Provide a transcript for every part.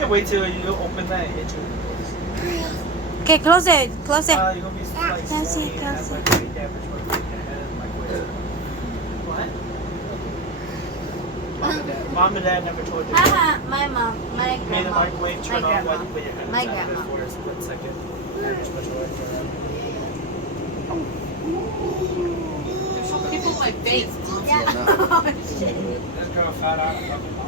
can't wait till you open that and hit you. Okay, close it. Close it. You're gonna be like Close slowly it. and Close have like it. weight damage or weight and like weight. What? Mom and dad never told you. Haha, my mom, my Made the grandma, microwave turn my on grandma. while you put your hand My inside of it grandma. for a split second. And just put your legs around. There's some people like face. This girl fat out of fucking mouth.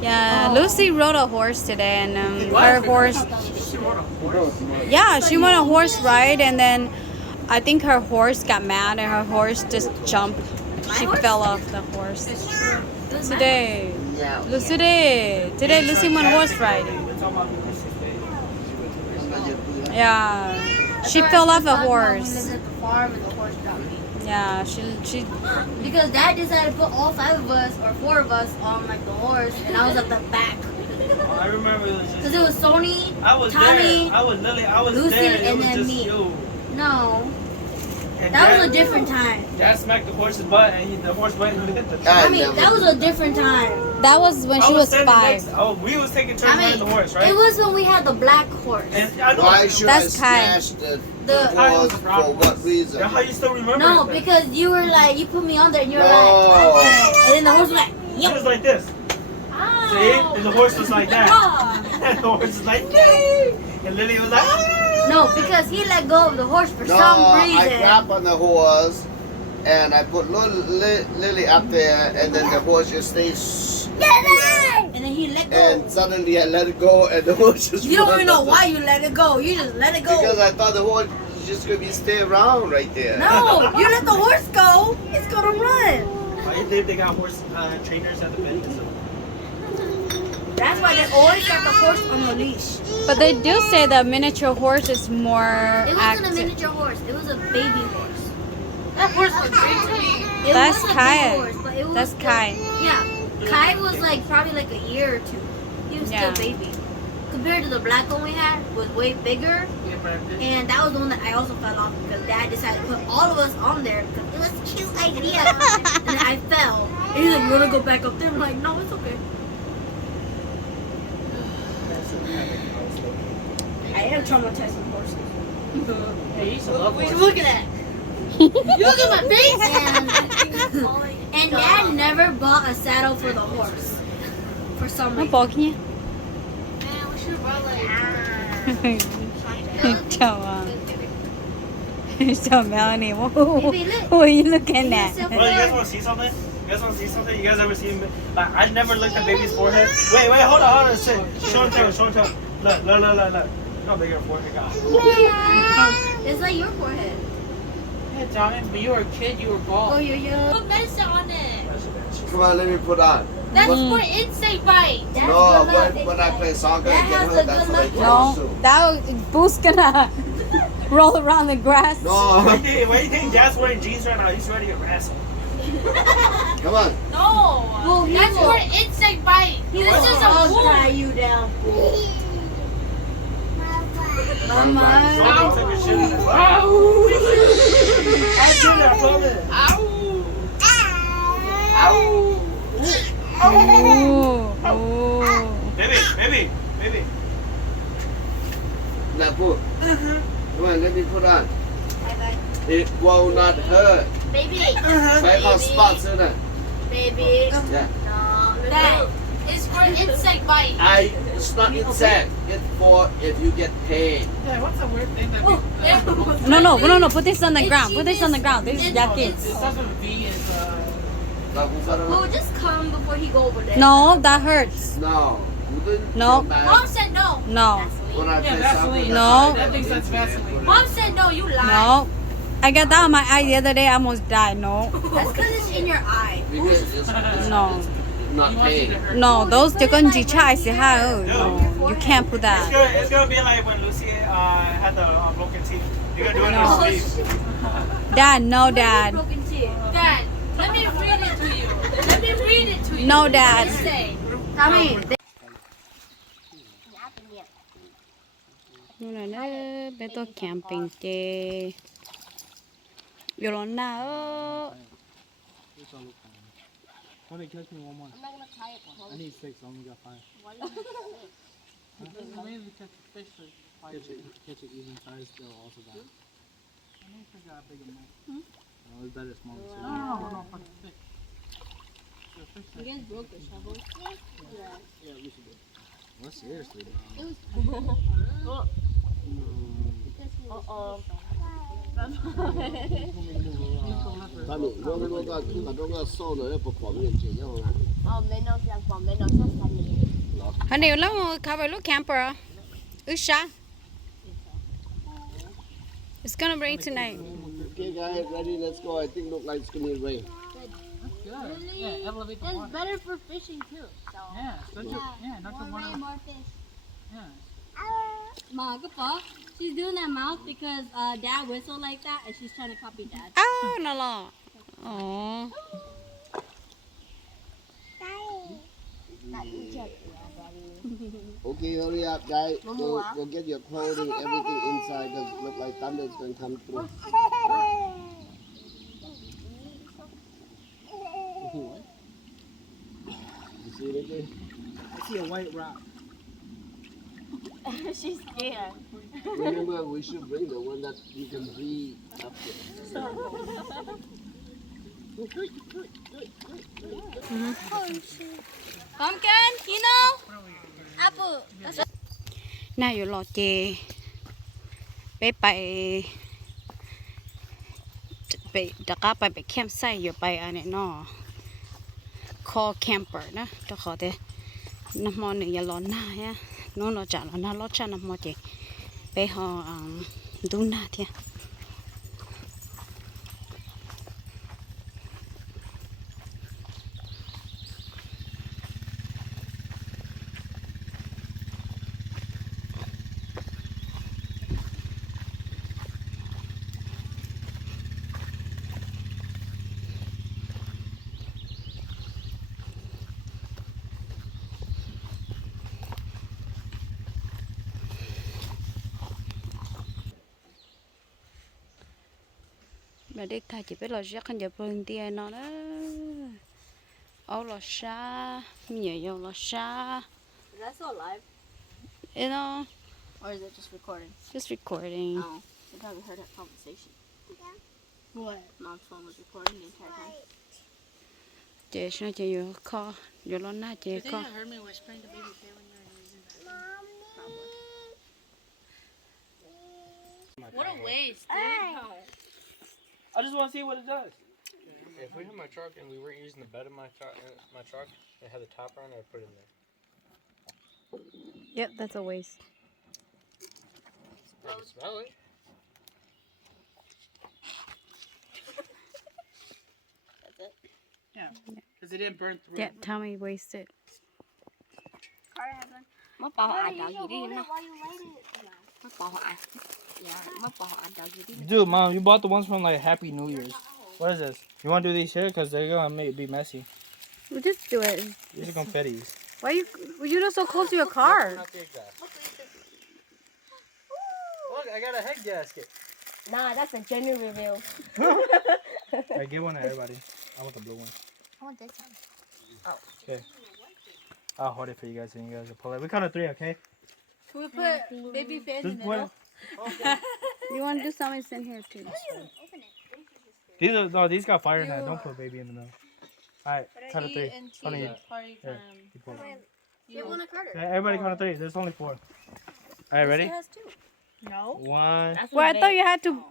Yeah, Lucy rode a horse today, and What? her horse. She rode a horse? Yeah, she went a horse ride, and then I think her horse got mad, and her horse just jumped. She fell off the horse. Today, Lucy did. Today, Lucy went horse riding. We're talking about Lucy's day. Yeah, she fell off a We horse. lived at the farm and the horse dropped me. Yeah, she. Because Dad decided to put all 5 of us or 4 of us on like the horse, and I was at the back. I remember it was Cause just. it was Sony, I was Tommy, there. I was Lucy, there. It and was then just me. you. no, And that Dad- was a different time. Dad smacked the horse's butt, and the horse went and hit the tree. I mean, that was a different time. That was when she was standing 5. we was taking turns riding the horse, right? It was when we had the black horse. And I know. Why should That's I Kai. smash the The- horse for what reason? How you still remember? No, it then? because you were like, you put me on there and you were No. like, okay. And then the horse was like, She yup. was like this. See? And the horse was like that. And the horse was like, yay! And Lily was like, ah! No, because he let go of the horse for No, some I reason. grab on the horse and I put Lily up there, and then the horse just stays. And then he let go. And suddenly I let it go, and the horse just. You don't even know runs. why you let it go. You just let it go. Because I thought the horse was just gonna be stay around right there. No, you let the horse go. It's gonna run. I think they got horse trainers at the vet. So. That's why they always got the horse on the leash. But they do say the miniature horse is more It wasn't a active. miniature horse. It was a baby horse. That horse was great to me. It That's was a Kai. baby horse, but it was That's Kai. Yeah, Kai was like probably like a year or 2. He was Yeah. still baby. Compared to the black one we had, was way bigger. And that was the one that I also fell off because Dad decided to put all of us on there because it was a cute idea. And then I fell. And he's like, you wanna go back up there? I'm like, no, it's okay. I am traumatized with horses. Hey, you used to love What you horses. looking at? You look at my face. And Dad never bought a saddle for the horse. For some Um reason. pouquinho. Man, we should have brought like. Então, so Melanie, who Baby, look. are you looking Yes, at? Well, you guys want to see something? You guys want to see something? You guys ever seen? Like, I never looked at baby's forehead. Wait, hold on. Sit. Show and tell. Look. Look how big her forehead got. It's like your forehead. Yeah, Johnny, when you were a kid, you were Oh, bald. yeah. Put medicine on it. Come on, let me put on. That's Mm. for insect bite. That's No, good luck. when I play soccer That and get has hurt, a that's good what I luck. do No, too. that Boo's gonna roll around the grass. No, Why do you think Dad's wearing jeans right now? He's ready to get wrestled. come on. No. Well, he That's will. for insect bite. He This will is a always wound. tie you down. Mama. Someone took his shit in his mouth. Ow. I did that, promise. Ow. Ow. Ooh, ooh. Baby. Now put. Come on, let me put on. Bye-bye. It will not hurt. Baby. Try for spots in it. Baby. Yeah. No. That is for insect bite. It's not insect. It's for if you get pain. Yeah, what's the weird thing that Oh, No, put this on the ground. Put this on the ground. This is It yucky. starts with a V. Is Well, just come before he go over there. No, that hurts. No. No. Mom said no. No, When I Yeah, play Vaseline. soccer, No. That thinks that's Vaseline. Mom said no, you lie. no. I got that on my eye the other day. I almost died. No, That's because it's in your eye. because it's no, not He wants you to pain. hurt. no. Those they're gonna jicha. No, you can't put that. It's gonna be like when Lucy had the broken teeth. You're gonna do it No. in her sleeve. Dad, no, Dad. Broken teeth. Dad, let me read it to you. Let me read it to you. No, What Dad. does it say? Tommy. 오늘은 배도 캠핑 때 일어나요. Want to catch me one more? I'm not gonna try it. I need 6. I only got 5. Why do you need to Maybe catch a fish or Catch it even size, they'll also die. I don't think I got big enough. No, it's better smaller. So No, for the fish. The fish You guys broke the shovel. yeah, we should do it. Well, seriously, Uh-oh. 他们我们那个那种个烧的也不方便这样啊。 Oh, menos lang po. Menos sa family. Honey, lang mo cover look camper. Usha. It's gonna rain tonight. Okay, guys, ready? Let's go. I think look like it's gonna rain. Really? Yeah, elevate the That's water. better for fishing too. So. Yeah, don't you? Yeah, not the one. more fish. Yeah. Ma, good pa. She's doing that mouth because Dad whistled like that, and she's trying to copy Dad. Oh, no lo. Oh. Okay, hurry up, guys. Go get your clothing, everything inside. Cause look like thunder's gonna come through. You see anything? I see a white rock. She's scared. Remember, we should bring the one that you can breathe up there. Pumpkin, you know? Apple. Now you lo chê. Bé bay. Bé đã cá bay bé campsiteอยู่ไปอันนี้เนาะ call camper นะตัวเขาเดน้ำมันเนี่ยอย่าร้อนหน้าฮะน้องเราจะร้อนหน้ารถชาน้ำมันเจไปหอดูหน้าเทีย mà đi thay chỉ biết là rất nhiều phương tiện nó đó, áo là xa, nhiều là xa, Is that still alive? you know, Or is it just recording? just recording. Oh. I probably heard that conversation. What? Mom's phone was recording the entire time. Chị nói chị vừa kho, vừa lo na chị You think kho. I heard me whispering to baby Faye when you were using that? Probably. What a waste, dude. I just want to see what it does. If we had my truck and we weren't using the bed of my truck, it had the top on, I'd put it in there. Yep, that's a waste. I can smell it. That's it. Yeah. Because it didn't burn through. Yeah, Tommy wasted. Mất bỏ họ đào gì đi nè. Mất bỏ họ. Yeah, mất bỏ họ đào gì đi. Dude, Mom, you bought the ones from like Happy New Year's. What is this? You want to do these here? Because they're going to be messy. We'll just do it. These are confettis. Why you not so close to your car? Not the exhaust. Look, I got a head gasket. Nah, that's a genuine reveal. Hey, give one to everybody. I want the blue one. I want this one. Okay. I'll hold it for you guys and you guys will pull it. We count to 3, okay? Can we put baby fish Just put it. You want to do something in here too? These got fire in that. Don't put baby in the middle. Alright, count to 3. Funny. Here, you pull it. You want a Carter? Hey, everybody count to 3. There's only 4. Alright, ready? has 2. No. 1. Well, I thought you had to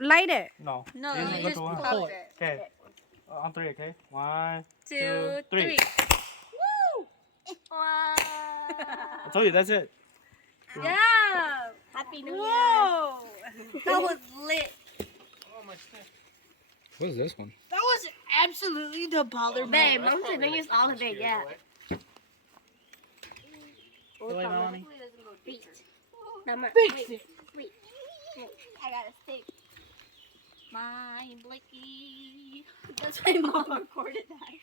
light it. No. No, These are you good just to one. pull it. Okay. On 3, okay? 1, 2, 2, 3. Woo! I told you, that's it. Yeah! Happy New Year. Whoa! That was lit. What is this one? That was absolutely the baller. Babe, Mom said they used all of it, yeah. Wait, Mommy. Number Fix it. Wait. I got a stick. My Blicky. That's why Mom recorded that.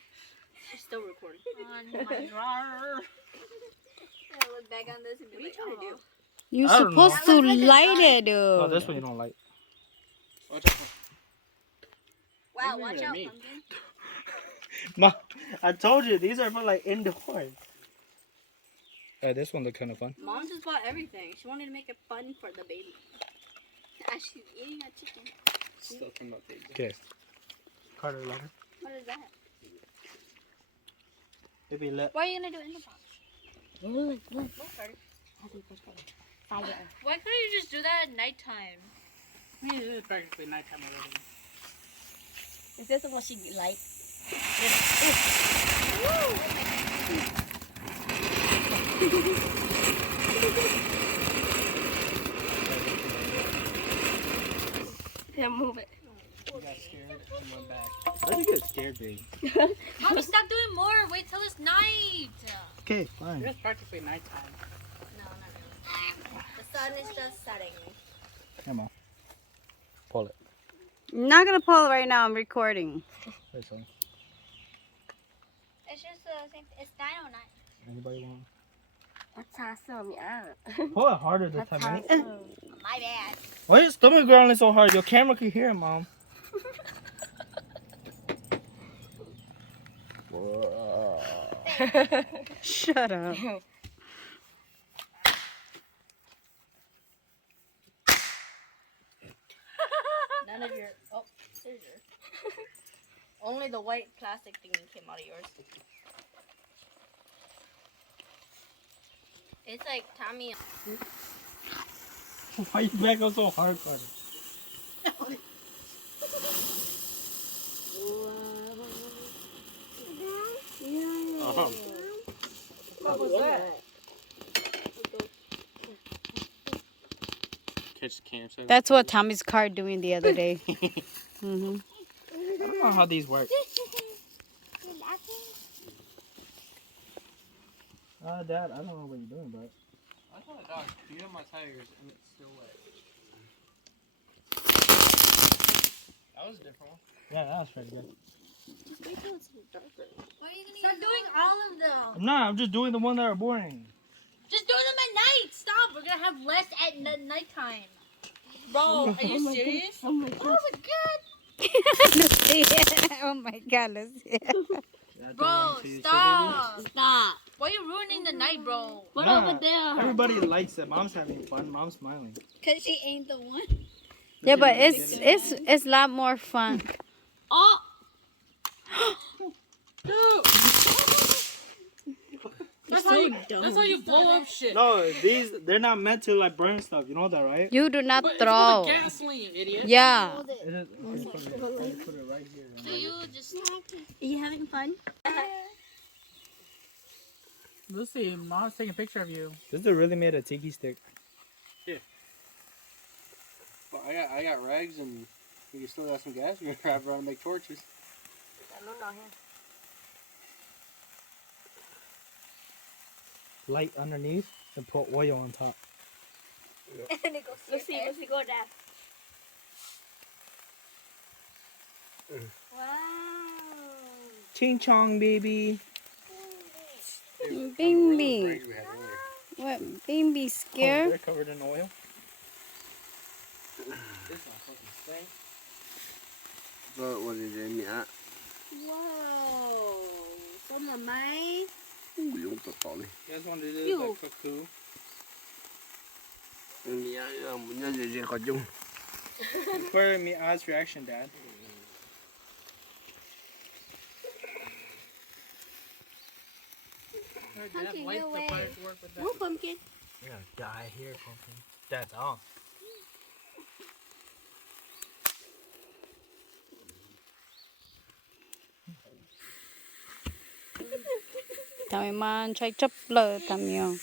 She's still recording. On my drawer. I look back on this and be like, oh. You're I don't supposed to light it, dude. Oh, this one you don't like. Wow, watch out, pumpkin. Mom, I told you these are for like indoors. Hey, this one looked kind of fun. Mom just bought everything. She wanted to make it fun for the baby. As she's eating a chicken. Still from that page. Okay. Carter, letter. What is that? Maybe let. What are you gonna do in the box? Why couldn't you just do that at nighttime? I mean, it is practically nighttime already. Is this what she like? Yeah, move it. You got scared and went back. Why did you get scared, babe? Mommy, stop doing more. Wait till it's night. Okay, fine. It is practically nighttime. No, not really. The sun is just setting. Come on. Pull it. I'm not gonna pull it right now. I'm recording. This one. It's just the same. It's 9:09. Anybody want? Pull it harder this time, man. My bad. Why is your stomach growling so hard? Your camera can hear it, Mom. Shut up. None of your. Oh, there's yours. Only the white plastic thing came out of yours. It's like Tommy. Why you back up so hard, Carter? What was that? Catch the campsite. That's what Tommy's car doing the other day. Mm-hmm. I don't know how these work. Dad, I don't know what you're doing, but. I thought a dog peed on my tires and it's still wet. That was a different one. Yeah, that was pretty good. Why are you gonna Stop doing all of them. I'm not, I'm just doing the one that are boring. Just do them at night. Stop. We're gonna have less at nighttime. Bro, are you serious? Oh my god. Let's see it. Oh my God, let's see it. Bro, stop. Stop. Why are you ruining the night, bro? What Nah, over there? Everybody likes it. Mom's having fun. Mom's smiling. Cause she ain't the one. Yeah, but it's a lot more fun. Oh. That's how you blow up shit. No, they're not meant to like burn stuff. You know that, right? You do not But throw. it's gasoline, you idiot. Yeah. It is. Put it right here. So you just. Are you having fun? Lucy, Mom's taking a picture of you. This is really made a tiki stick. But I got rags and we can still got some gas. We're gonna drive around and make torches. Light underneath and put oil on top. Let's see go down. Wow. Ching chong, baby. Bimby. Rags we had earlier. What? Bimby Oh, scared? they're covered in oil. This one fucking stinks. So what is it? Yeah. Wow. Xong rồi mấy. Dùng tao tao đi. You guys want to do this like cuckoo? Nhớ muốn nhớ gì có chung. Where me Oz reaction, Dad? Dad, light the fire to work with that. Woo, pumpkin. You're gonna die here, pumpkin. Dad's off. Tami man chạy chấp lờ tami yo.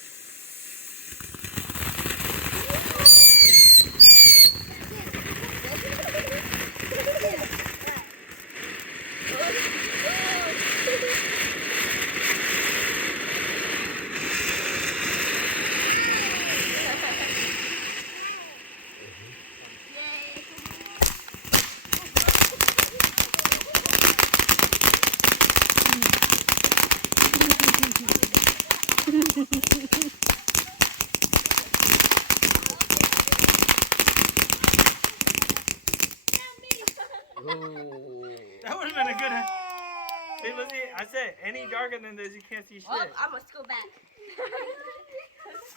I said any darker than this, you can't see shit. Oh, I must go back.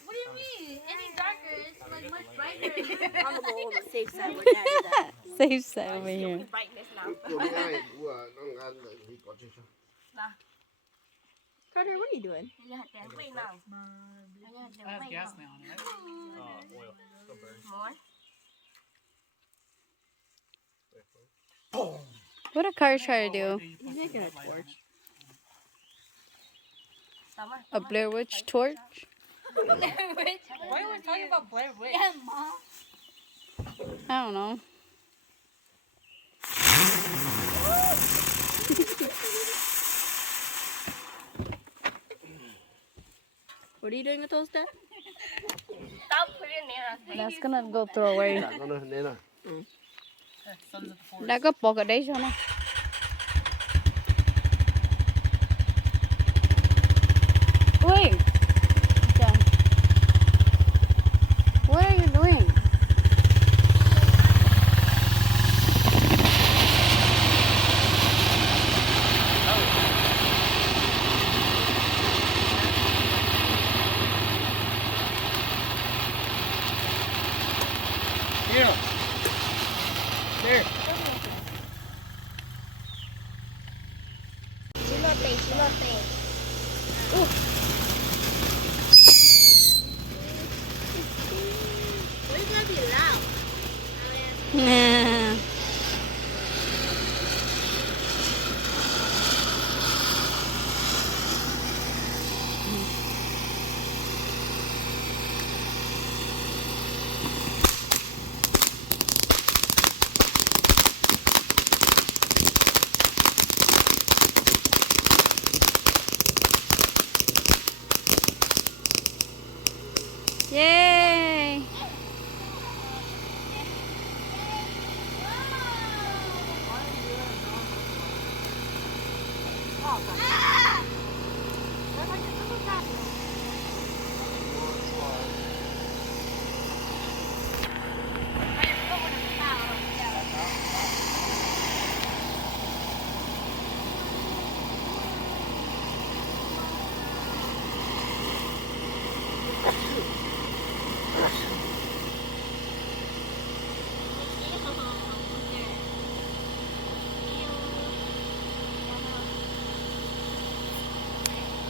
What do you mean? Any darker? It's like much brighter. I'm gonna go on the safe side where that is at. Safe side over here. Brightness now. Carter, what are you doing? Wait now. That has gas now on it, right? Oil. Still burns. More? What did Carter try to do? He's making a torch. A Blair Witch torch? Why are we talking about Blair Witch? Yeah, Mom. I don't know. What are you doing with those, Dad? Stop putting it That's gonna go throw away. Sons of the forest. Đã có bỏ cái đấy cho nó. Wait. Okay. What are you doing? Here. There. Why you gotta be loud? Nah. Yay!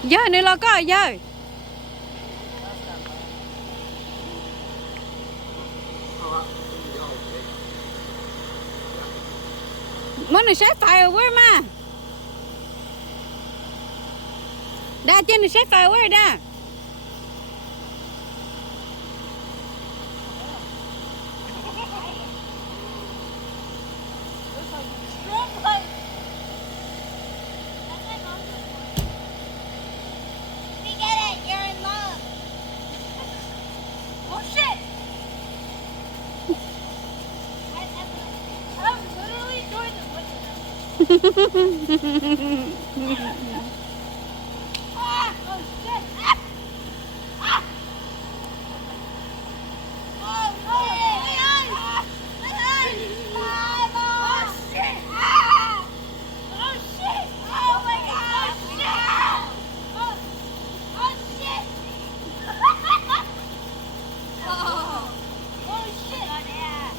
Giờ này là có giờ. Món này xếp firework mà. Đã trên này xếp firework đã. We get it. You're in love. Oh shit! I'm literally doing this with you. Ah! Oh shit! Ah! Ah! Oh no! My eyes! My eyes! Oh shit! Ah! Oh shit! Oh my god! Oh shit! Oh shit! Oh! Oh shit! Yeah.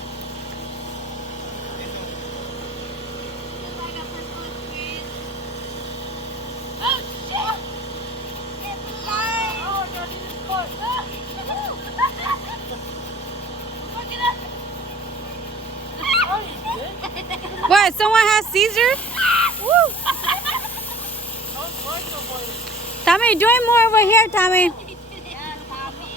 It's like a personal experience. Oh shit! It's alive! Oh, no, this is cold. Look it up! Oh, good. What? Someone has Caesar? Woo! Tommy, doing more over here, Tommy. Yeah, Tommy.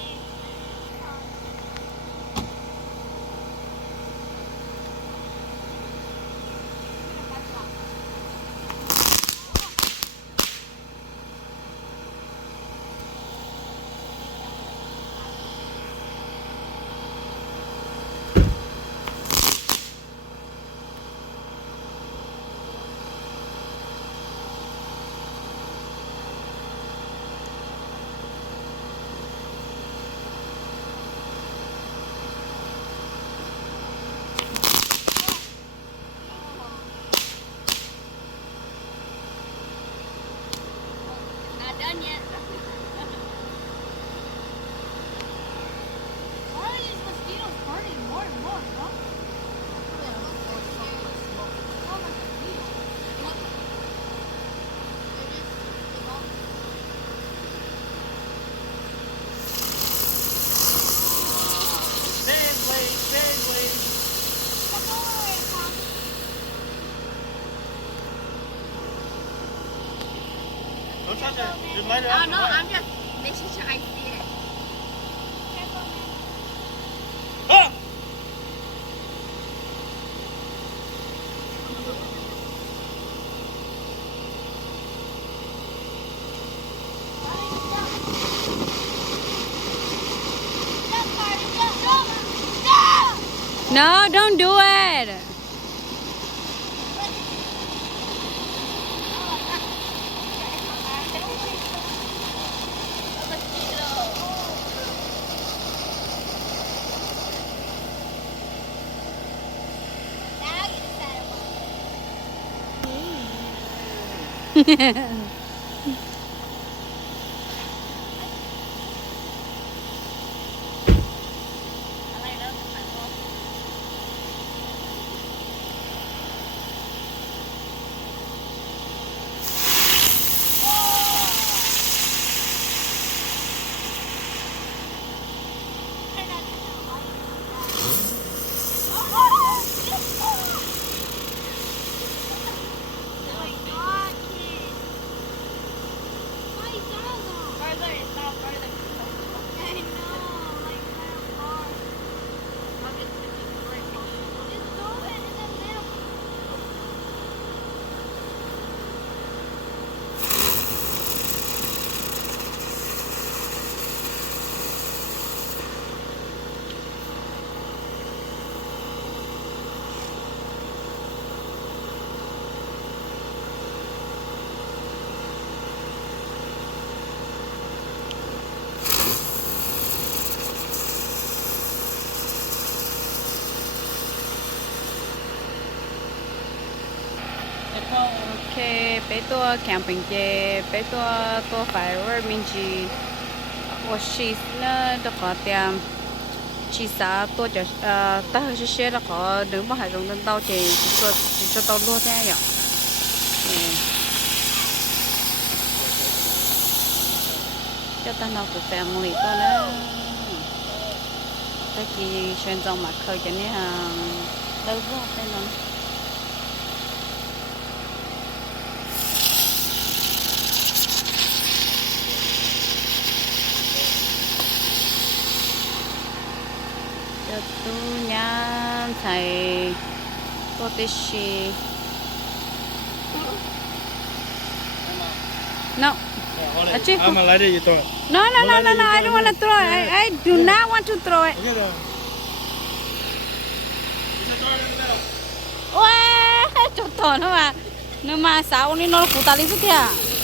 Just light it up. Oh no, I'm just making sure I see it. Ah! No, don't do it. Ok, bé tua camping chế, bé tua firework mình chỉ, 我是呢，都搞点，其他多就但是些了搞，能不还用得到的，就到落天呀，就当那个 family 多呢，但是选择嘛，可见呢，都不在那。tu nha thầy có tí gì no I'm gonna light it, you throw it. no I don't want to throw it I do not want to throw it ôi chỗ to nó mà sao đi nó phụ ta đi chút thiệt